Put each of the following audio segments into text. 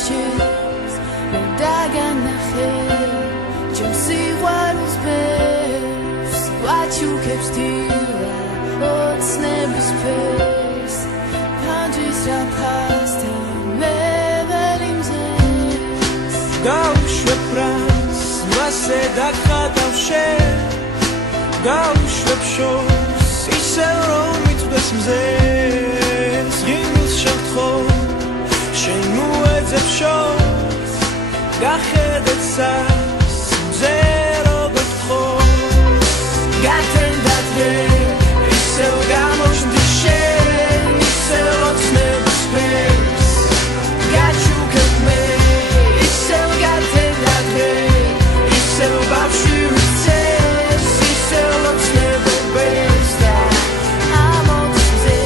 შენს მე დაგანახე ჩემს სიყვარულს ბერს გვაჩუქებს დილა ოცნების ფერს ფანჯრის რაფასთან მე ვერ იმზეს გავუშვებ რას მასე დაგხატავ შენ გავუშვებ შორს ისევ რომ მიწვდეს მზეს ღიმილს შევთხო შენ მოეძებ შორს გახედეთ სას მზე როგორ ვთხოვს გათენდადრე ისევ გამოჩნდი შენ ისევ ოცნების ფერს გაჩუქებ მე ისევ გათენდადრე ისევ ბავშვი ვიცეს ისევ ოცნების ფერს და ამოწმზე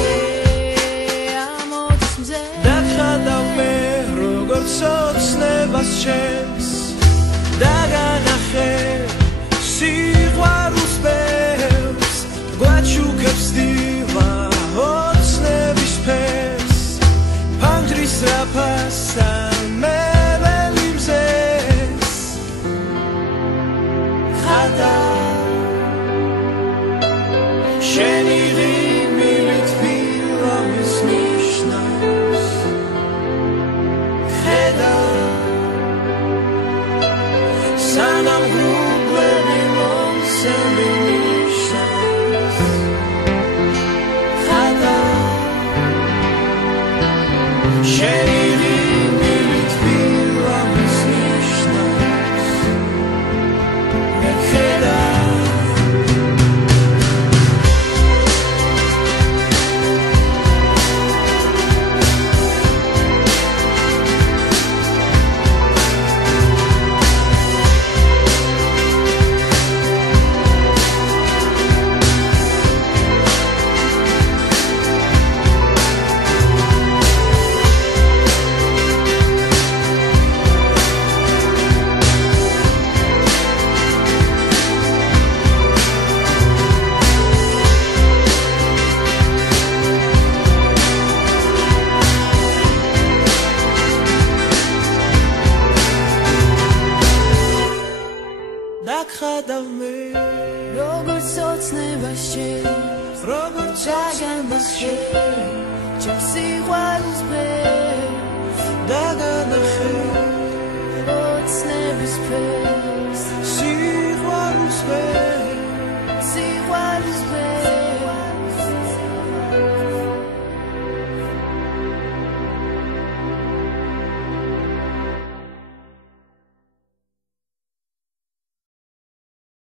დაგხატავ მე როგორც ოცნებას ჩემს დაგანახე სიყვარულს ბერს გვაჩუქებს დილა ოცნების ფერს ფანჯრის რაფასთან მე ვერ იმზეს ხატავ შენი ღიმილით ფილამის ნიშნავს სანამ ღრუბლები მომცემი ნიშნავს ხატავ შენი ღიმილით ფილამის ნიშნავს მე ხედავ დაგხატავ მე როგორც ოცნებას შენს როგორც დაგანახე ჩემს სიყვარულს ბერს დაგანახე ოცნების ფერს